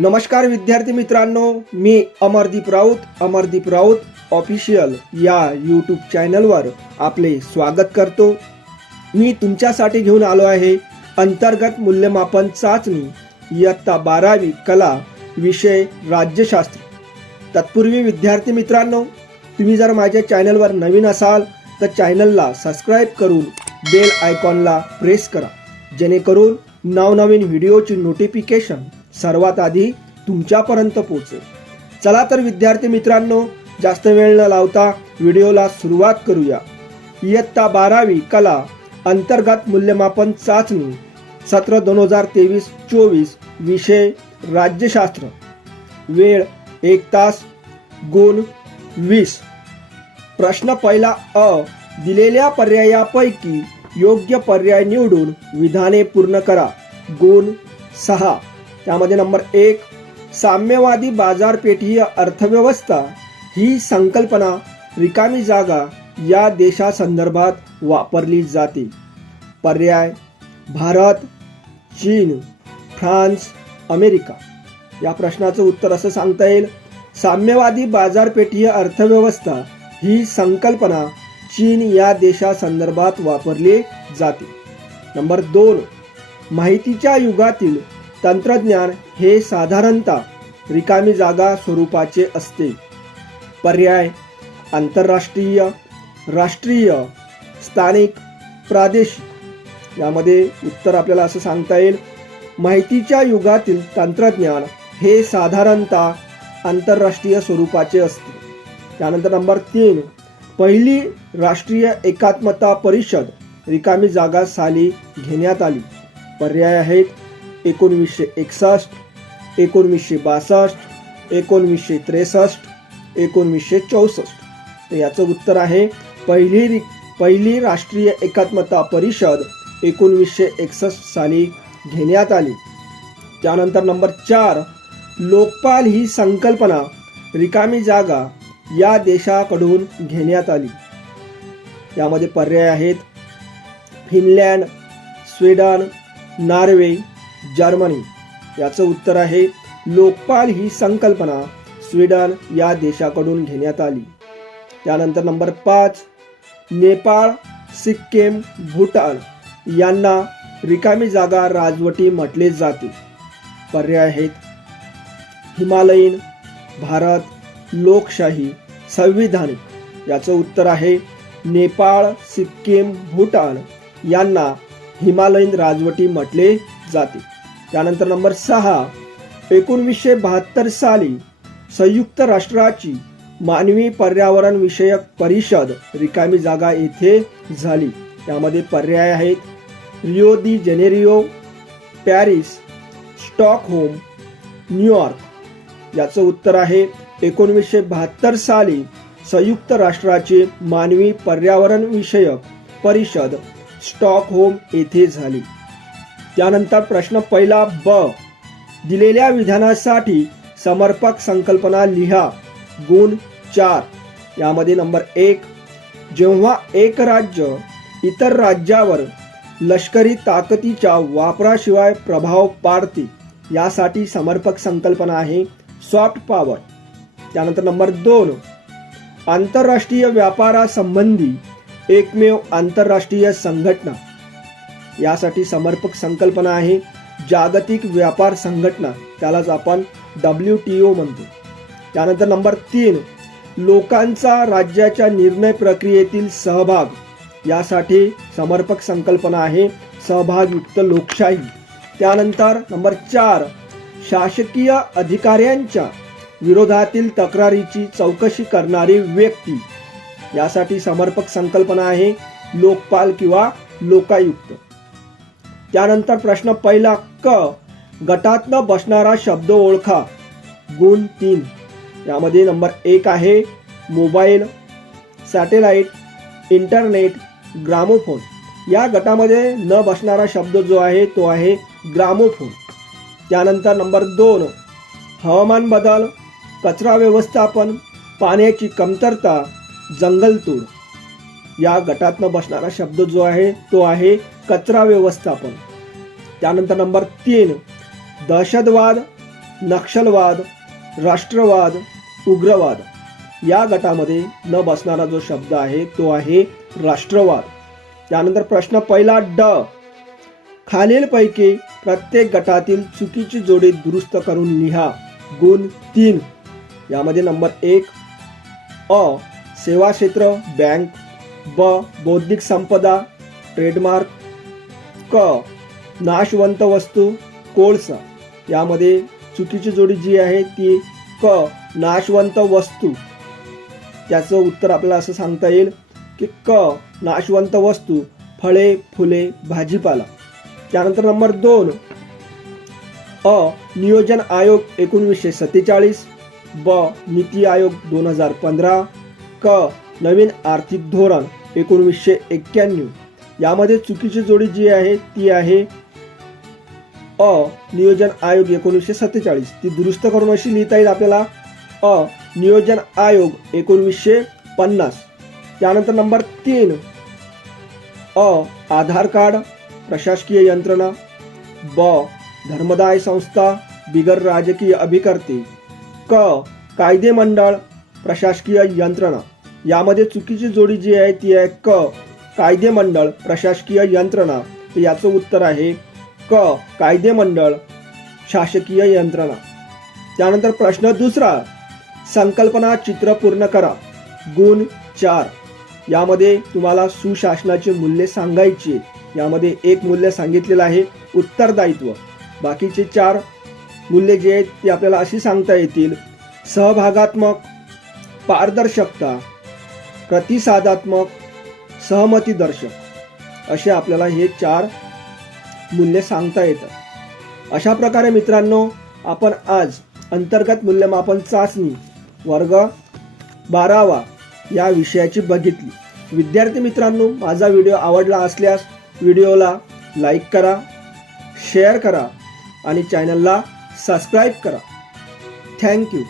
नमस्कार विद्यार्थी मित्रांनो मी अमरदीप राऊत अमरदीप राऊत ऑफिशियल या यूट्यूब चॅनलवर आपले स्वागत करतो. मी तुमच्यासाठी घेऊन आलो आहे अंतर्गत मूल्यमापन चाचणी इयत्ता बारावी कला विषय राज्यशास्त्र. तत्पूर्वी विद्यार्थी मित्रांनो तुम्ही जर माझ्या चॅनलवर नवीन असाल तर चॅनलला सबस्क्राईब करून बेल आयकॉनला प्रेस करा. जेणेकरून नवनवीन व्हिडिओची नोटिफिकेशन सर्वात आधी तुमच्यापर्यंत पोहोचेल. चला तर विद्यार्थी मित्रांनो जास्त वेळ न लावता व्हिडिओला सुरुवात करूया. इयत्ता बारावी कला अंतर्गत मूल्यमापन चाचणी सत्र दोन हजार तेवीस चोवीस विषय राज्यशास्त्र. वेळ एक तास गुण वीस. प्रश्न पहिला अ दिलेल्या पर्यायापैकी योग्य पर्याय निवडून विधाने पूर्ण करा. गुण सहा. त्यामध्ये नंबर एक साम्यवादी बाजारपेठीय अर्थव्यवस्था ही संकल्पना रिकामी जागा या देशासंदर्भात वापरली जाते. पर्याय भारत चीन फ्रान्स अमेरिका. या प्रश्नाचं उत्तर असं सांगता येईल साम्यवादी बाजारपेठीय अर्थव्यवस्था ही संकल्पना चीन या देशासंदर्भात वापरली जाते. नंबर दोन माहितीच्या युगातील तंत्रज्ञान हे साधारणतः रिकामी जागा स्वरूपाचे असते. पर्याय आंतरराष्ट्रीय राष्ट्रीय स्थानिक प्रादेशिक. यामध्ये उत्तर आपल्याला असं सांगता येईल माहितीच्या युगातील तंत्रज्ञान हे साधारणतः आंतरराष्ट्रीय स्वरूपाचे असते. त्यानंतर नंबर तीन पहिली राष्ट्रीय एकात्मता परिषद रिकामी जागा साली घेण्यात आली. पर्याय आहेत एकोणवीसशे एकसष्ट एकोणवीसशे बासष्ट एकोणवीसशे त्रेसष्ट एकोणवीसशे चौसष्ट. तर याचं उत्तर आहे पहिली पहिली राष्ट्रीय एकात्मता परिषद एकोणवीसशे एकसष्ट साली घेण्यात आली. त्यानंतर नंबर चार लोकपाल ही संकल्पना रिकामी जागा या देशाकडून घेण्यात आली. यामध्ये पर्याय आहेत फिनलँड स्वीडन नॉर्वे जर्मनी. याचं उत्तर आहे लोकपाल ही संकल्पना स्वीडन या देशाकडून घेण्यात आली. त्यानंतर नंबर पाच नेपाळ सिक्कीम भूटान यांना रिकामी जागा राजवटी म्हटले जाते. पर्याय आहेत. हिमालयीन भारत लोकशाही संविधानिक. याचं उत्तर आहे नेपाळ सिक्कीम भूटान यांना हिमालयीन राजवटी म्हटले जाते. त्यानंतर नंबर सहा एकोणवीसशे बहात्तर साली संयुक्त राष्ट्राची मानवी पर्यावरण विषयक परिषद रिकामी जागा येथे झाली. त्यामध्ये पर्याय आहेत. Rio de Janeiro Paris Stockholm New York याचं उत्तर आहे एकोणवीसशे बहात्तर साली संयुक्त राष्ट्राची मानवी पर्यावरण विषयक परिषद स्टॉकहोम येथे झाली. त्यानंतर प्रश्न पहिला ब. दिलेल्या विधानासाठी समर्पक संकल्पना लिहा. गुण चार. यामध्ये नंबर एक. जेव्हा एक राज्य इतर राज्यावर लष्करी ताकदीच्या वापराशिवाय प्रभाव पाडते यासाठी समर्पक संकल्पना आहे सॉफ्ट पॉवर. त्यानंतर नंबर दोन. आंतरराष्ट्रीय व्यापारासंबंधी एकमेव आंतरराष्ट्रीय संघटना. यासाठी समर्पक संकल्पना आहे जागतिक व्यापार संघटना त्यालाच आपण डब्ल्यू टी ओ म्हणतो. त्यानंतर नंबर तीन लोकांचा राज्याच्या निर्णय प्रक्रियेतील सहभाग. यासाठी समर्पक संकल्पना आहे सहभागयुक्त लोकशाही. त्यानंतर नंबर चार शासकीय अधिकाऱ्यांच्या विरोधातील तक्रारीची चौकशी करणारी व्यक्ती. यासाठी समर्पक संकल्पना आहे लोकपाल किंवा लोकायुक्त. त्यानंतर प्रश्न पहिला क. गटातनं बसणारा शब्द ओळखा. गुण तीन. यामध्ये नंबर एक आहे मोबाईल सॅटेलाईट इंटरनेट ग्रामोफोन. या गटामध्ये न बसणारा शब्द जो आहे तो आहे ग्रामोफोन. त्यानंतर नंबर दोन. हवामान बदल कचरा व्यवस्थापन पाण्याची कमतरता जंगलतोड. या गटातनं बसणारा शब्द जो आहे तो आहे कचरा व्यवस्थापन. त्यानंतर नंबर तीन दहशतवाद नक्षलवाद राष्ट्रवाद उग्रवाद. या गटामध्ये न बसणारा जो शब्द आहे तो आहे राष्ट्रवाद. त्यानंतर प्रश्न पहिला ड. खालीलपैकी प्रत्येक गटातील चुकीची जोडी दुरुस्त करून लिहा. गुण तीन. यामध्ये नंबर एक अ. सेवा क्षेत्र बँक ब बौद्धिक संपदा ट्रेडमार्क क नाशवंत वस्तू कोळसा. यामध्ये चुकीची जोडी जी आहे ती क नाशवंत वस्तू. त्याचं उत्तर आपल्याला असं सांगता येईल की क नाशवंत वस्तू फळे फुले भाजीपाला. त्यानंतर नंबर दोन अ नियोजन आयोग एकोणवीसशे सत्तेचाळीस ब नीती आयोग दोन हजार पंधरा क नवीन आर्थिक धोरण. एकोणवीसशे एक्क्याण्णव. यामध्ये चुकीची जोडी जी आहे ती आहे अ नियोजन आयोग एकोणीसशे सत्तेचाळीस. ती दुरुस्त करून अशी लिहिता येईल आपल्याला अ नियोजन आयोग एकोणवीसशे पन्नास. त्यानंतर नंबर तीन अ आधार कार्ड प्रशासकीय यंत्रणा ब धर्मदाय संस्था बिगर राजकीय अभिकर्ते क कायदे मंडळ प्रशासकीय यंत्रणा. यामध्ये चुकीची जोडी जी आहे ती आहे क. कायदे मंडळ प्रशासकीय यंत्रणा. तर याचं उत्तर आहे क. कायदे मंडळ शासकीय यंत्रणा. त्यानंतर प्रश्न दुसरा संकल्पना चित्र पूर्ण करा. गुण चार. यामध्ये तुम्हाला सुशासनाची मूल्ये सांगायची यामध्ये एक मूल्य सांगितलेलं आहे उत्तरदायित्व. बाकीचे चार मूल्ये जे आहेत ते आपल्याला अशी सांगता येतील. सहभागात्मक पारदर्शकता प्रतिसादात्मक सहमतीदर्शक असे आपल्याला हे चार मूल्य सांगता येतं. अशा प्रकारे मित्रांनो आपण आज अंतर्गत मूल्यमापन चाचणी वर्ग बारावा या विषयाची बघितली. विद्यार्थी मित्रांनो माझा व्हिडिओ आवडला असल्यास व्हिडिओला लाईक करा शेअर करा आणि चॅनलला सबस्क्राईब करा. थँक्यू.